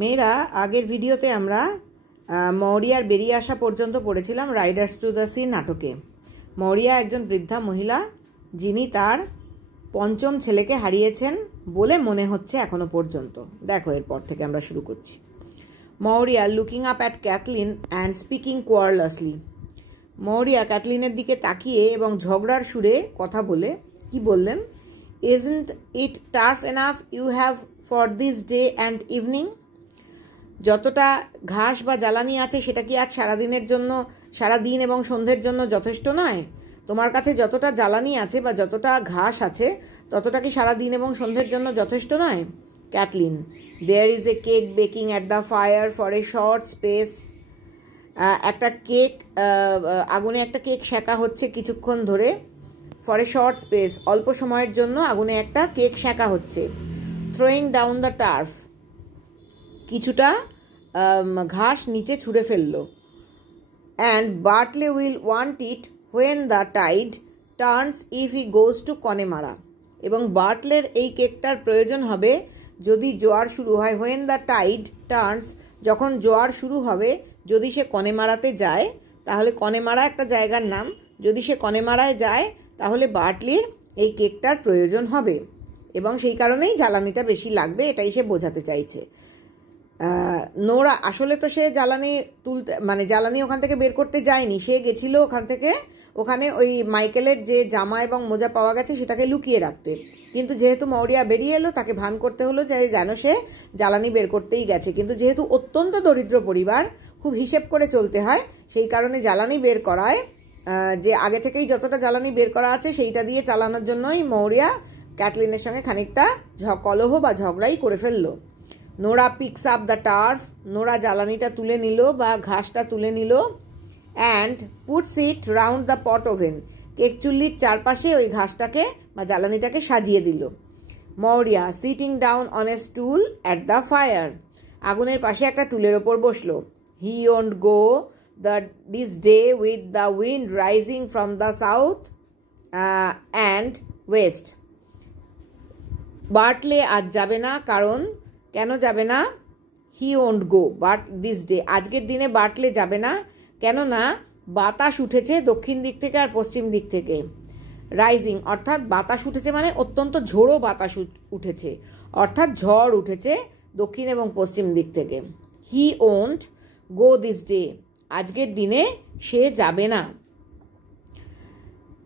মেয়েরা আগের ভিডিওতে আমরা মৌরিয়ার বেরিয়ে আসা পর্যন্ত পড়েছিলাম রাইডার্স টু দ্য সি নাটকে। মৌরিয়া একজন বৃদ্ধা মহিলা যিনি তার পঞ্চম ছেলেকে হারিয়েছেন বলে মনে হচ্ছে এখনো পর্যন্ত। দেখো এরপর থেকে আমরা শুরু করছি। Maurya looking up at Cathleen and speaking querulously. Maurya ক্যাথলিনের দিকে তাকিয়ে এবং ঝগড়ার সুরে কথা বলে কি বললেন? Isn't it tough enough you have for this day and evening? যতটা ঘাস বা জ্বালানি আছে সেটা কি আজ সারাদিনের জন্য, সারাদিন এবং সন্ধ্যের জন্য যথেষ্ট নয়? তোমার কাছে যতটা জ্বালানি আছে বা যতটা ঘাস আছে ততটা কি সারাদিন এবং সন্ধ্যের জন্য যথেষ্ট নয়? Kathleen, there is a cake baking at the fire for a short space. একটা কেক, আগুনে একটা কেক সেঁকা হচ্ছে কিছুক্ষণ ধরে। ফর এ শর্ট স্পেস, অল্প সময়ের জন্য আগুনে একটা কেক সেঁকা হচ্ছে। থ্রোয়িং ডাউন দ্য টার্ফ, কিছুটা ঘাস নিচে ছুঁড়ে ফেললো। And Bartley will want it when the tide turns if he goes to Connemara. এবং বার্টলের এই কেকটার প্রয়োজন হবে যদি জোয়ার শুরু হয়। হোয়েন দ্য টাইড টার্নস, যখন জোয়ার শুরু হবে, যদি সে কনেমারাতে যায়, তাহলে কনেমারা একটা জায়গার নাম, যদি সে কনেমারায় যায় তাহলে বার্টলির এই কেকটার প্রয়োজন হবে এবং সেই কারণেই জ্বালানিটা বেশি লাগবে, এটাই সে বোঝাতে চাইছে। নোরা আসলে তো সে জ্বালানি তুলতে, মানে জ্বালানি ওখান থেকে বের করতে যায়নি, সে গেছিল ওখান থেকে, ওখানে ওই মাইকেলের যে জামা এবং মোজা পাওয়া গেছে সেটাকে লুকিয়ে রাখতে। কিন্তু যেহেতু মৌরিয়া বেরিয়ে এলো, তাকে ভান করতে হলো যে যেন সে জ্বালানি বের করতেই গেছে। কিন্তু যেহেতু অত্যন্ত দরিদ্র পরিবার, খুব হিসেব করে চলতে হয়, সেই কারণে জ্বালানি বের করায়, যে আগে থেকেই যতটা জ্বালানি বের করা আছে সেইটা দিয়ে চালানোর জন্যই মৌরিয়া ক্যাথলিনের সঙ্গে খানিকটা কলহ বা ঝগড়াই করে ফেললো। Nora picks up the turf, Nora জ্বালানিটা তুলে নিল বা ঘাসটা তুলে নিল। And puts it round the pot oven, cake চুল্লির চারপাশে ওই ঘাসটাকে বা জ্বালানিটাকে সাজিয়ে দিল। Maurya sitting down on a stool at the fire, আগুনের পাশে একটা টুলের ওপর বসলো। He won't go this day with the wind rising from the south and west. Bartley আজ যাবে না, কারণ কেন যাবে না? হি won't go but this day, আজকের দিনে বার্টলে যাবে না, কেননা বাতাস উঠেছে দক্ষিণ দিক থেকে আর পশ্চিম দিক থেকে। রাইজিং অর্থাৎ বাতাস উঠেছে মানে অত্যন্ত ঝোড়ো বাতাস উঠেছে, অর্থাৎ ঝড় উঠেছে দক্ষিণ এবং পশ্চিম দিক থেকে। He won't go this day, আজকের দিনে সে যাবে না।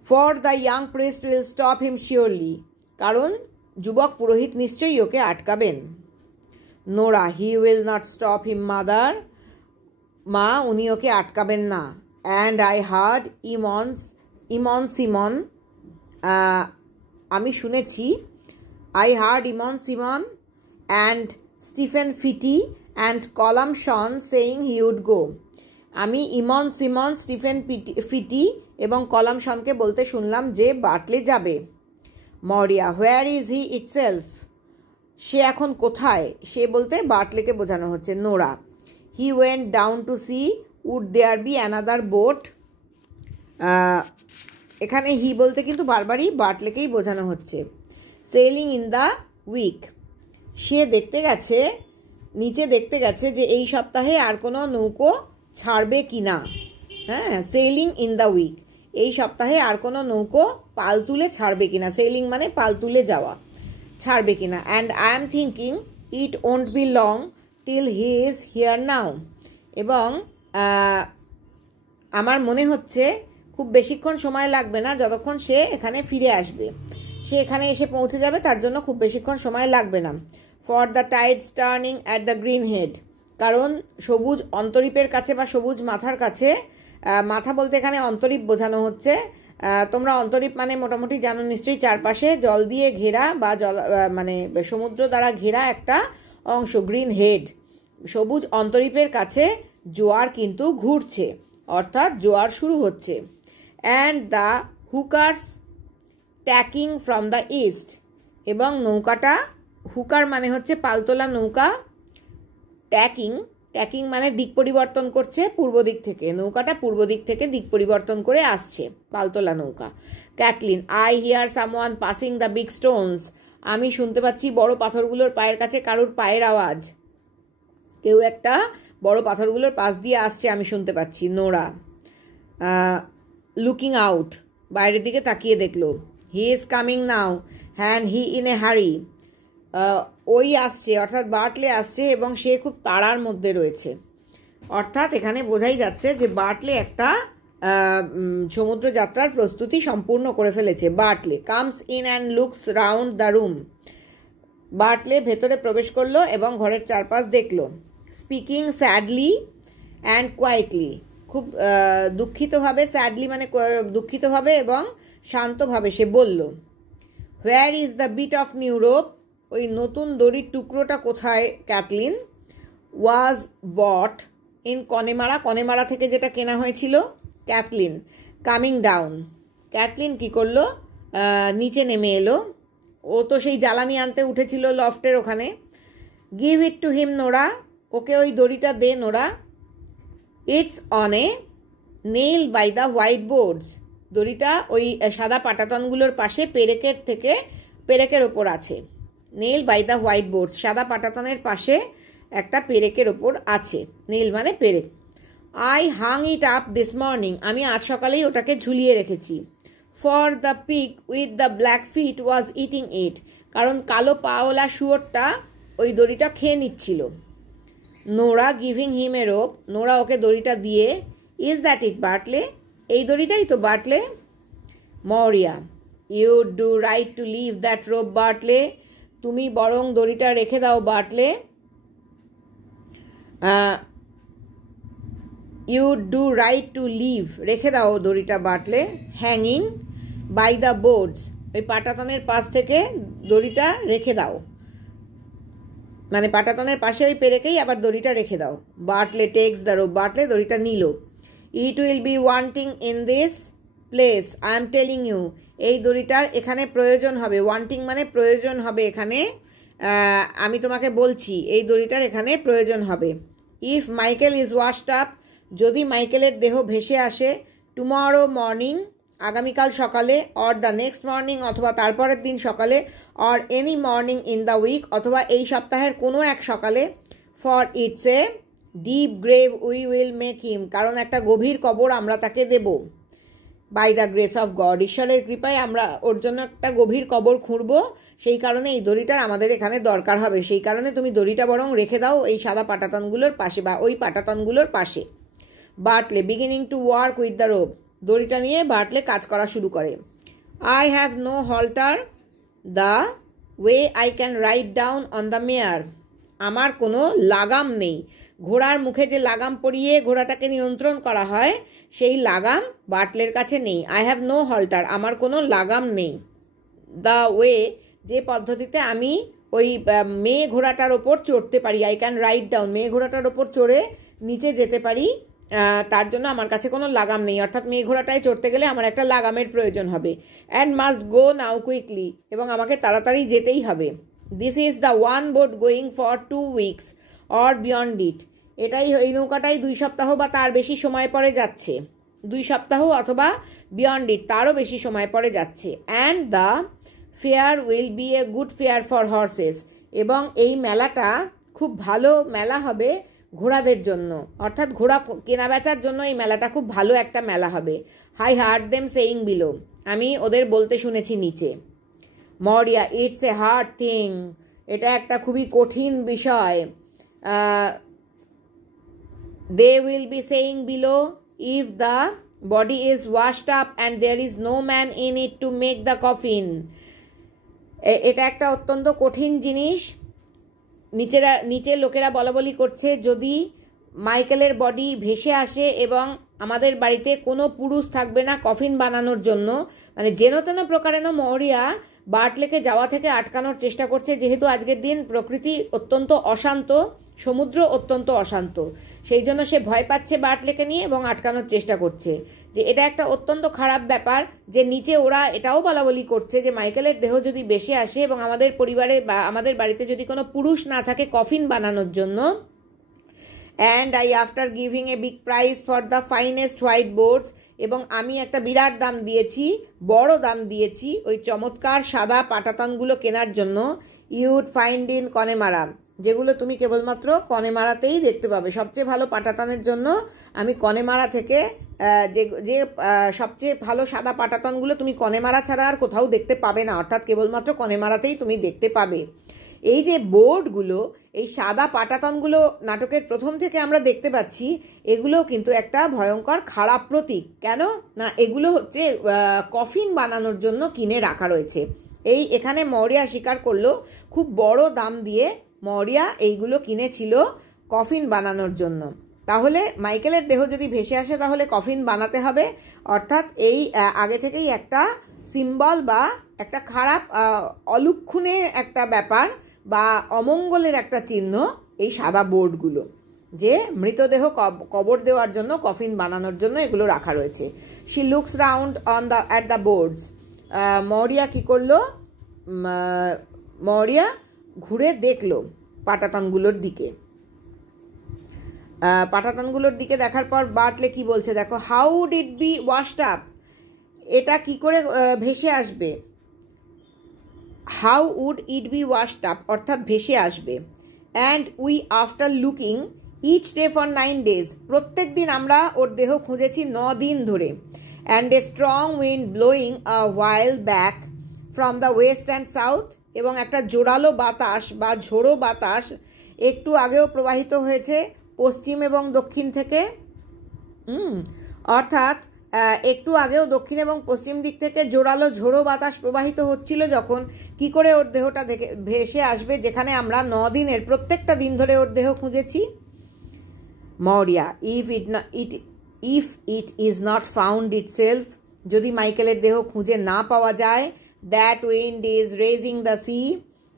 For the young priest will stop him surely, কারণ যুবক পুরোহিত নিশ্চয়ই ওকে আটকাবেন। Nora, he will not stop him mother, মা উনি ওকে আটকাবেন না। And I heard Eamon Simon, আমি শুনেছি, I heard Eamon Simon and Stephen Pheety and Colum Shawn saying he would go, আমি ইমন সিমন, স্টিফেন ফিটি এবং কলাম শনকে বলতে শুনলাম যে বার্টলে যাবে। Maurya, where is he itself, সে এখন কোথায়? সে বলতে বার্টলেকে বোঝানো হচ্ছে। Nora, he went down to see would there be another boat, এখানে হি বলতে কিন্তু বারবারই বার্টলেকেই বোঝানো হচ্ছে। সেলিং ইন দ্য উইক, সে দেখতে গেছে, নিচে দেখতে গেছে যে এই সপ্তাহে আর কোনো নৌকো ছাড়বে কি না। হ্যাঁ, সেলিং ইন দ্য উইক, এই সপ্তাহে আর কোনো নৌকো পাল তুলে ছাড়বে কিনা, সেলিং মানে পাল তুলে যাওয়া, ছাড়বে কিনা। And I am thinking it won't be long till he is here নাও, এবং আমার মনে হচ্ছে খুব বেশিক্ষণ সময় লাগবে না, যতক্ষণ সে এখানে ফিরে আসবে, সে এখানে এসে পৌঁছে যাবে, তার জন্য খুব বেশিক্ষণ সময় লাগবে না। For the Tides turning at the green head, কারণ সবুজ অন্তরীপের কাছে বা সবুজ মাথার কাছে, মাথা বলতে এখানে অন্তরীপ বোঝানো হচ্ছে। তোমরা অন্তরীপ মানে মোটামুটি জানো নিশ্চয়ই, চারপাশে জল দিয়ে ঘেরা বা জল মানে সমুদ্র দ্বারা ঘেরা একটা অংশ, গ্রিন হেড। সবুজ অন্তরীপের কাছে জোয়ার কিন্তু ঘুরছে, অর্থাৎ জোয়ার শুরু হচ্ছে। And the hookers tacking from the east, এবং নৌকাটা, হুকার মানে হচ্ছে পালতোলা নৌকা, ট্যাকিং মানে দিক পরিবর্তন করছে পূর্ব দিক থেকে, নৌকাটা পূর্ব দিক থেকে দিক পরিবর্তন করে আসছে, পালতোলা নৌকা। Kathleen, I hear someone passing the big stones, আমি শুনতে পাচ্ছি বড় পাথরগুলোর পায়ের কাছে কারুর পায়ের আওয়াজ। কেউ একটা বড় পাথরগুলোর পাশ দিয়ে আসছে, আমি শুনতে পাচ্ছি। নোরা লুকিং আউট, বাইরের দিকে তাকিয়ে দেখলো। He is coming now and he in a হারি, ওই আসছে অর্থাৎ বার্টলে আসছে এবং সে খুব তাড়ার মধ্যে রয়েছে। অর্থাৎ এখানে বোঝাই যাচ্ছে যে বার্টলে একটা সমুদ্র যাত্রার প্রস্তুতি সম্পূর্ণ করে ফেলেছে। Bartley comes in and looks round the room, Bartley ভেতরে প্রবেশ করলো এবং ঘরের চারপাশ দেখলো। স্পিকিং স্যাডলি অ্যান্ড কোয়াইটলি, খুব দুঃখিতভাবে, স্যাডলি মানে দুঃখিতভাবে এবং শান্তভাবে সে বলল, where is the bit of new rope, ওই নতুন দড়ির টুকরোটা কোথায় ক্যাথলিন? ওয়াজ বট ইন কনেমারা, কনেমারা থেকে যেটা কেনা হয়েছিল। ক্যাথলিন কামিং ডাউন, ক্যাথলিন কি করলো? নিচে নেমে এলো। ও তো সেই জ্বালানি আনতে উঠেছিল লফটের ওখানে। Give it to him Nora, ওকে ওই দড়িটা দে Nora. It's on a nail by the white boards, দড়িটা ওই সাদা পাটাতনগুলোর পাশে পেরেকের ওপর আছে। Nail by the white boards, সাদা পাটাতনের পাশে একটা পেরেকের ওপর আছে। নেইল মানে পেরেক। I Hang it up this morning, আমি আজ সকালেই ওটাকে ঝুলিয়ে রেখেছি। For the pig with the black feet was eating it, কারণ কালো পাওলা শুয়োরটা ওই দড়িটা খেয়ে নিচ্ছিল। Nora giving him a rope, Nora ওকে দড়িটা দিয়ে, ইজ দ্যাট ইট বার্টলে, এই দড়িটাই তো Bartley. Maurya you do right to leave that rope Bartley, তুমি বরং দড়িটা রেখে দাও Bartley. You do right to leave, রেখে দাও দড়িটা Bartley. Hanging by the boards, ওই পাটাতনের পাশ থেকে দড়িটা রেখে দাও, মানে পাটাতনের পাশে ওই পেরেকেই আবার দড়িটা রেখে দাও। Bartley takes the rope, Bartley দড়িটা নিল। It will be wanting in this place, I am telling you, এই দড়িটার এখানে প্রয়োজন হবে। ওয়ান্টিং মানে প্রয়োজন হবে এখানে, আমি তোমাকে বলছি এই দড়িটার এখানে প্রয়োজন হবে। If Michael is washed up, যদি মাইকেলের দেহ ভেসে আসে, টুমরো মর্নিং, আগামীকাল সকালে, অর দ্য নেক্সট মর্নিং, অথবা তারপরের দিন সকালে, or any morning in the week, অথবা এই সপ্তাহের কোনো এক সকালে, for it's a deep grave we will make him, কারণ একটা গভীর কবর আমরা তাকে দেব। By the grace of God, ঈশ্বরের কৃপায় আমরা ওর জন্য একটা গভীর কবর খুঁড়ব, সেই কারণে এই দড়িটার আমাদের এখানে দরকার হবে। সেই কারণে তুমি দড়িটা বরং রেখে দাও এই সাদা পাটাতনগুলোর পাশে বা ওই পাটাতনগুলোর পাশে। Bartley beginning to work with the rope, দড়িটা নিয়ে বার্টলে কাজ করা শুরু করে। I have no halter the way I can ride down on the mare, আমার কোনো লাগাম নেই, ঘোড়ার মুখে যে লাগাম পরিয়ে ঘোড়াটাকে নিয়ন্ত্রণ করা হয় সেই লাগাম বার্টলের কাছে নেই। আই হ্যাভ নো হল্টার, আমার কোনো লাগাম নেই। দ্য ওয়ে, যে পদ্ধতিতে আমি ওই মেয়ে ঘোড়াটার ওপর চড়তে পারি, আই ক্যান রাইট ডাউন, মেয়ে ঘোড়াটার ওপর চড়ে নিচে যেতে পারি, তার জন্য আমার কাছে কোনো লাগাম নেই। অর্থাৎ মেয়ে ঘোড়াটায় চড়তে গেলে আমার একটা লাগামের প্রয়োজন হবে। And must go now quickly, এবং আমাকে তাড়াতাড়ি যেতেই হবে। This is the one boat going for 2 weeks or beyond it, এটাই, এই নৌকাটাই 2 সপ্তাহ বা তার বেশি সময় পরে যাচ্ছে, 2 সপ্তাহ অথবা বিয়ন্ড ইট, তারও বেশি সময় পরে যাচ্ছে। And the fair will B a good fare for horse's, এবং এই মেলাটা খুব ভালো মেলা হবে ঘোড়াদের জন্য, অর্থাৎ ঘোড়া কেনা বেচার জন্য এই মেলাটা খুব ভালো একটা মেলা হবে। I heard them saying below, আমি ওদের বলতে শুনেছি নিচে। মরিয়া ইটস এ হার্ড থিং, এটা একটা খুবই কঠিন বিষয়। They will be saying below if the body is washed up and there is no man in it to make the coffin, এটা একটা অত্যন্ত কঠিন জিনিস। নিচের লোকেরা বলাবলি করছে, যদি মাইকেলের বডি ভেসে আসে এবং আমাদের বাড়িতে কোনো পুরুষ থাকবে না কফিন বানানোর জন্য, মানে যেন তেন প্রকারেণ মৌরিয়া বার্টলেকে যাওয়া থেকে আটকানোর চেষ্টা করছে, যেহেতু আজকের দিন প্রকৃতি অত্যন্ত অশান্ত, সমুদ্র অত্যন্ত অশান্ত, সেই জন্য সে ভয় পাচ্ছে বার্টলেকে নিয়ে এবং আটকানোর চেষ্টা করছে। যে এটা একটা অত্যন্ত খারাপ ব্যাপার যে নিচে ওরা এটাও বলাবলি করছে যে মাইকেলের দেহ যদি বেশি আসে এবং আমাদের পরিবারে বা আমাদের বাড়িতে যদি কোনো পুরুষ না থাকে কফিন বানানোর জন্য, and I after giving a big price for the finest white boards, এবং আমি একটা বিরাট দাম দিয়েছি, বড় দাম দিয়েছি ওই চমৎকার সাদা পাটাতনগুলো কেনার জন্য। ইউড ফাইন্ড ইন কনেমারা, যেগুলো তুমি কেবলমাত্র কনেমারাতেই দেখতে পাবে। সবচেয়ে ভালো পাটাতনের জন্য আমি কনেমারা থেকে যে সবচেয়ে ভালো সাদা পাটাতনগুলো তুমি কনেমারা ছাড়া আর কোথাও দেখতে পাবে না, অর্থাৎ কেবলমাত্র কনেমারাতেই তুমি দেখতে পাবে। এই যে বোর্ডগুলো, এই সাদা পাটাতনগুলো নাটকের প্রথম থেকে আমরা দেখতে পাচ্ছি, এগুলো কিন্তু একটা ভয়ঙ্কর খারাপ প্রতীক। কেন না, এগুলো হচ্ছে কফিন বানানোর জন্য কিনে রাখা রয়েছে। এখানে মৌরিয়া স্বীকার করলো খুব বড় দাম দিয়ে মৌরিয়া এইগুলো কিনেছিল কফিন বানানোর জন্য। তাহলে মাইকেলের দেহ যদি ভেসে আসে তাহলে কফিন বানাতে হবে, অর্থাৎ এই আগে থেকেই একটা সিম্বল বা একটা খারাপ অলক্ষণে একটা ব্যাপার বা অমঙ্গলের একটা চিহ্ন এই সাদা বোর্ডগুলো, যে মৃতদেহ কবর দেওয়ার জন্য কফিন বানানোর জন্য এগুলো রাখা রয়েছে। She looks round at the boards. Maurya কী করলো, মৌরিয়া ঘুরে দেখলো পাটাতনগুলোর দিকে। পাটাতনগুলোর দিকে দেখার পর বার্টলে কি বলছে দেখো, how would it be washed up, এটা কি করে ভেসে আসবে। How would it be washed up অর্থাৎ ভেসে আসবে। And we after looking each day for 9 days, প্রত্যেক দিন আমরা ওর দেহ খুঁজেছি 9 দিন ধরে। And a strong wind blowing a while back from the West and south, এবং একটা জোরালো বাতাস বা ঝোড়ো বাতাস একটু আগেও প্রবাহিত হয়েছে পশ্চিম এবং দক্ষিণ থেকে। অর্থাৎ একটু আগেও দক্ষিণ এবং পশ্চিম দিক থেকে জোরালো ঝোড়ো বাতাস প্রবাহিত হচ্ছিল যখন, কি করে ওর দেহটা ভেসে আসবে যেখানে আমরা 9 দিনের প্রত্যেকটা দিন ধরে ওর দেহ খুঁজেছি। Maurya, if it is not found itself, যদি মাইকেলের দেহ খুঁজে না পাওয়া যায়, that wind is raging the sea,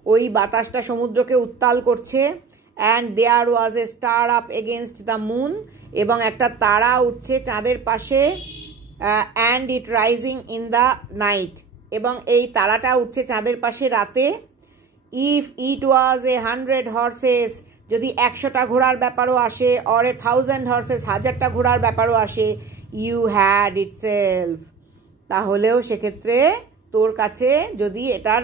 ওই বাতাসটা সমুদ্রকে উত্তাল করছে। And there was a star up against the moon, এবং একটা তারা উঠছে চাঁদের পাশে। And it rising in the night, এবং এই তারাটা উঠছে চাঁদের পাশে রাতে। If it was A 100 horses, যদি 100টা ঘোড়ার ব্যাপারও আসে, অর এ 1000 horses, 1000টা ঘোড়ার ব্যাপারও আসে, ইউ হ্যাড ইটসেলফ, তাহলেও সেক্ষেত্রে তোর কাছে যদি এটার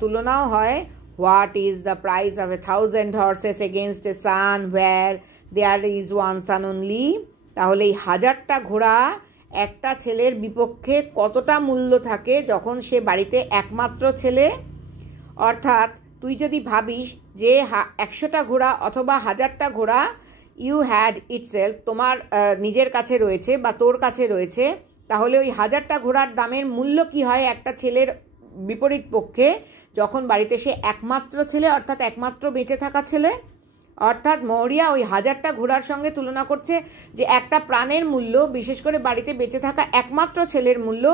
তুলনাও হয়, what is the price of a 1000 horses against a son where there is one son only, তাহলে এই 1000টা ঘোড়া একটা ছেলের বিপক্ষে কতটা মূল্য থাকে যখন সে বাড়িতে একমাত্র ছেলে। অর্থাৎ তুই যদি ভাবিস যে 100টা ঘোড়া অথবা 1000টা ঘোড়া ইউ হ্যাড ইটসেলফ তোমার নিজের কাছে রয়েছে বা তোর কাছে রয়েছে, তাহলে ওই 1000টা ঘোড়ার দামের মূল্য কি হয় একটা ছেলের বিপরীত পক্ষে যখন বাড়িতে সে একমাত্র ছেলে, অর্থাৎ একমাত্র বেঁচে থাকা ছেলে। অর্থাৎ মৌরিয়া ওই 1000টা ঘোড়ার সঙ্গে তুলনা করছে যে একটা প্রাণের মূল্য, বিশেষ করে বাড়িতে বেঁচে থাকা একমাত্র ছেলের মূল্য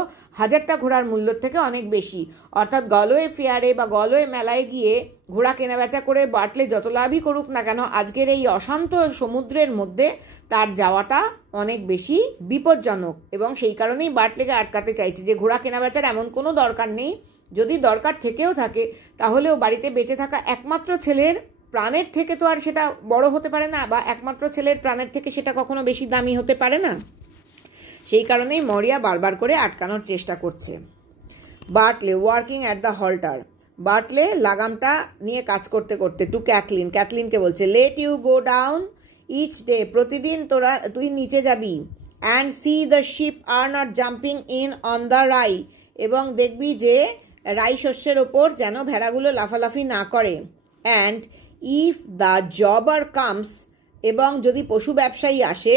1000টা ঘোড়ার মূল্যর থেকে অনেক বেশি। অর্থাৎ গলওয়ে ফেয়ারে বা গলওয়ে মেলায় গিয়ে ঘোড়া কেনাবেচা করে বার্টলে যত লাভই করুক না কেন, আজকের এই অশান্ত সমুদ্রের মধ্যে তার যাওয়াটা অনেক বেশি বিপজ্জনক, এবং সেই কারণেই বার্টলেকে আটকাতে চাইছে যে ঘোড়া কেনাবেচার এমন কোনো দরকার নেই। যদি দরকার থেকেও থাকে তাহলেও বাড়িতে বেঁচে থাকা একমাত্র ছেলের প্রাণের থেকে তো আর সেটা বড় হতে পারে না, বা একমাত্র ছেলের প্রাণের থেকে সেটা কখনো বেশি দামি হতে পারে না। সেই কারণেই মৌরিয়া বারবার করে আটকানোর চেষ্টা করছে। Bartley working at the halter, Bartley লাগামটা নিয়ে কাজ করতে করতে টু ক্যাথলিনকে বলছে, let you go down each day, প্রতিদিন তুই নিচে যাবি। And see the sheep are not jumping in on the rye, এবং দেখবি যে রাই শস্যের ওপর যেন ভেড়াগুলো লাফালাফি না করে। And if the jobber comes, এবং যদি পশু ব্যবসায়ী আসে,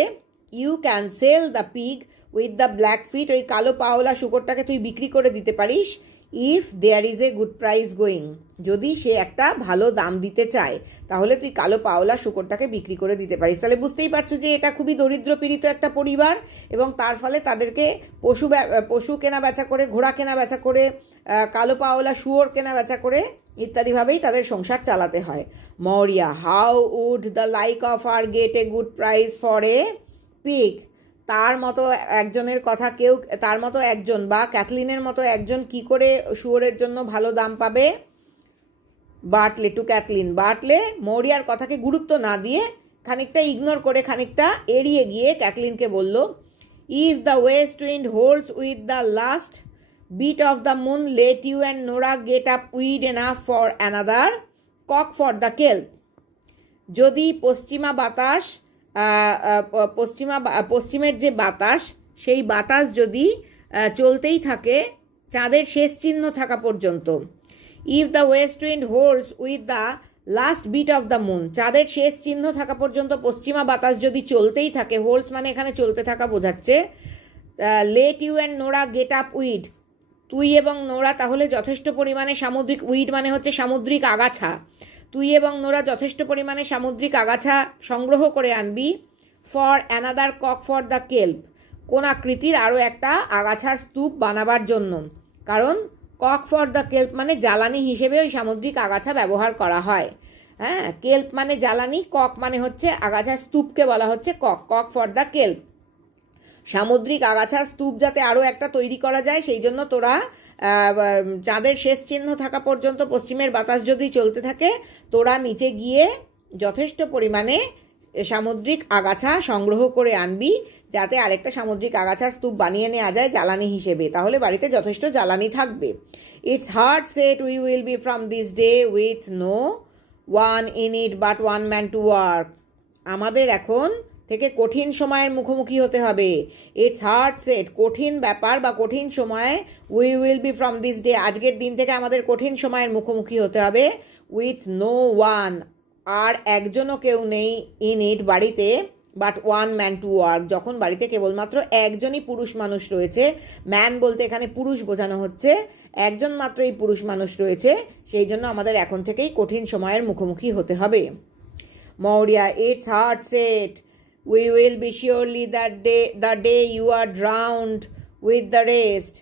you can sell the pig with the black feet, ওই কালো পাওলা শুকরটাকে তুই বিক্রি করে দিতে পারিস। If there is a good price going, যদি সে একটা ভালো দাম দিতে চায় তাহলে তুই কালো পাওলা শুকরটাকে বিক্রি করে দিতে পারিস। তাহলে বুঝতেই পারছো যে এটা খুবই দরিদ্র পীড়িত একটা পরিবার, এবং তার ফলে তাদেরকে পশু কেনা বেচা করে, ঘোড়া কেনা বেচা করে, কালো পাওলা শুয়োর কেনা বেচা করে ইত্যাদিভাবেই তাদের সংসার চালাতে হয়। Maurya, how would the like of her get a good price for a pig, তার মতো একজনের কথা কেউ, তার মতো একজন বা ক্যাথলিনের মতো একজন কি করে শুয়োরের জন্য ভালো দাম পাবে। বার্টলে টু ক্যাথলিন, বার্টলে মৌরিয়ার কথাকে গুরুত্ব না দিয়ে খানিকটা ইগনোর করে, খানিকটা এড়িয়ে গিয়ে ক্যাথলিনকে বলল, if the west wind holds with the last bit of the moon, let you and Nora get up weed enough for another cock for the kelp. যদি পশ্চিমের যে বাতাস, সেই বাতাস যদি চলতেই থাকে চাঁদের শেষ চিহ্ন থাকা পর্যন্ত। If the west wind holds with the last bit of the moon, চাঁদের শেষ চিহ্ন থাকা পর্যন্ত পশ্চিমা বাতাস যদি চলতেই থাকে, হোল্ডস মানে এখানে চলতে থাকা বোঝাচ্ছে। Let you and Nora get up weed, তুই এবং নোরা তাহলে যথেষ্ট পরিমাণে সামুদ্রিক, উইড মানে হচ্ছে সামুদ্রিক আগাছা, তুই এবং নোরা যথেষ্ট পরিমাণে সামুদ্রিক আগাছা সংগ্রহ করে আনবি। For another cock for the kelp, কোন আকৃতির আরও একটা আগাছার স্তূপ বানাবার জন্য। কারণ কক ফর দ্য কেল্প মানে জ্বালানি হিসেবে ওই সামুদ্রিক আগাছা ব্যবহার করা হয়। হ্যাঁ, কেল্প মানে জ্বালানি, কক মানে হচ্ছে আগাছার স্তূপকে বলা হচ্ছে cock, cock for the kelp. সামুদ্রিক আগাছার স্তূপ যাতে আরও একটা তৈরি করা যায়, সেই জন্য তোরা চাঁদের শেষ চিহ্ন থাকা পর্যন্ত পশ্চিমের বাতাস যদি চলতে থাকে, তোরা নিচে গিয়ে যথেষ্ট পরিমাণে সামুদ্রিক আগাছা সংগ্রহ করে আনবি, যাতে আরেকটা সামুদ্রিক আগাছার স্তূপ বানিয়ে নেওয়া যায় জ্বালানি হিসেবে, তাহলে বাড়িতে যথেষ্ট জ্বালানি থাকবে। It's hard set we will be from this day with no one in it but one man to work, আমাদের এখন থেকে কঠিন সময়ের মুখোমুখি হতে হবে। ইটস হার্ড সেট, কঠিন ব্যাপার বা কঠিন সময়, we will be from this day, আজকের দিন থেকে আমাদের কঠিন সময়ের মুখোমুখি হতে হবে। উইথ নো ওয়ান, আর একজনও কেউ নেই, ইন ইট বাড়িতে, but one man to work, যখন বাড়িতে কেবলমাত্র একজনই পুরুষ মানুষ রয়েছে, ম্যান বলতে এখানে পুরুষ বোঝানো হচ্ছে, একজন মাত্রই পুরুষ মানুষ রয়েছে, সেই জন্য আমাদের এখন থেকেই কঠিন সময়ের মুখোমুখি হতে হবে। Maurya, it's hard set we will be surely the day you are drowned with the rest.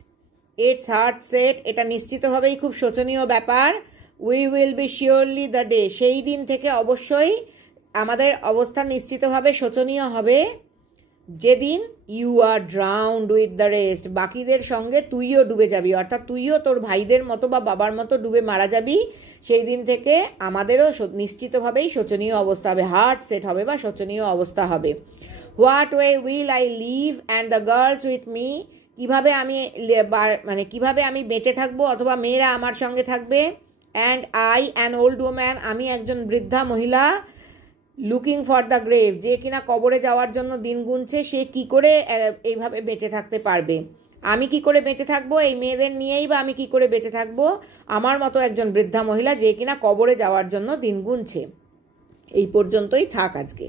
It's hard set, এটা নিশ্চিতভাবেই খুব শোচনীয় ব্যাপার। We will be surely the day, সেই দিন থেকে অবশ্যই আমাদের অবস্থা নিশ্চিতভাবে শোচনীয় হবে, যেদিন you are drowned with the rest, বাকিদের সঙ্গে তুইও ডুবে যাবি, অর্থাৎ তুইও তোর ভাইদের মতো বা বাবার মতো ডুবে মারা যাবি, সেই দিন থেকে আমাদেরও নিশ্চিতভাবেই শোচনীয় অবস্থা হবে, হার্ড সেট হবে বা শোচনীয় অবস্থা হবে। What way will I live and the girls with me, কিভাবে আমি বেঁচে থাকবো অথবা মেয়েরা আমার সঙ্গে থাকবে। And I an old woman, আমি একজন বৃদ্ধা মহিলা। লুকিং ফর দ্য গ্রেভ, যে কিনা কবরে যাওয়ার জন্য দিন গুনছে, সে কি করে এইভাবে বেঁচে থাকতে পারবে। আমি কি করে বেঁচে থাকবো, এই মেয়েদের নিয়েই বা আমি কি করে বেঁচে থাকবো, আমার মতো একজন বৃদ্ধা মহিলা যে কিনা কবরে যাওয়ার জন্য দিন গুনছে। এই পর্যন্তই থাক আজকে।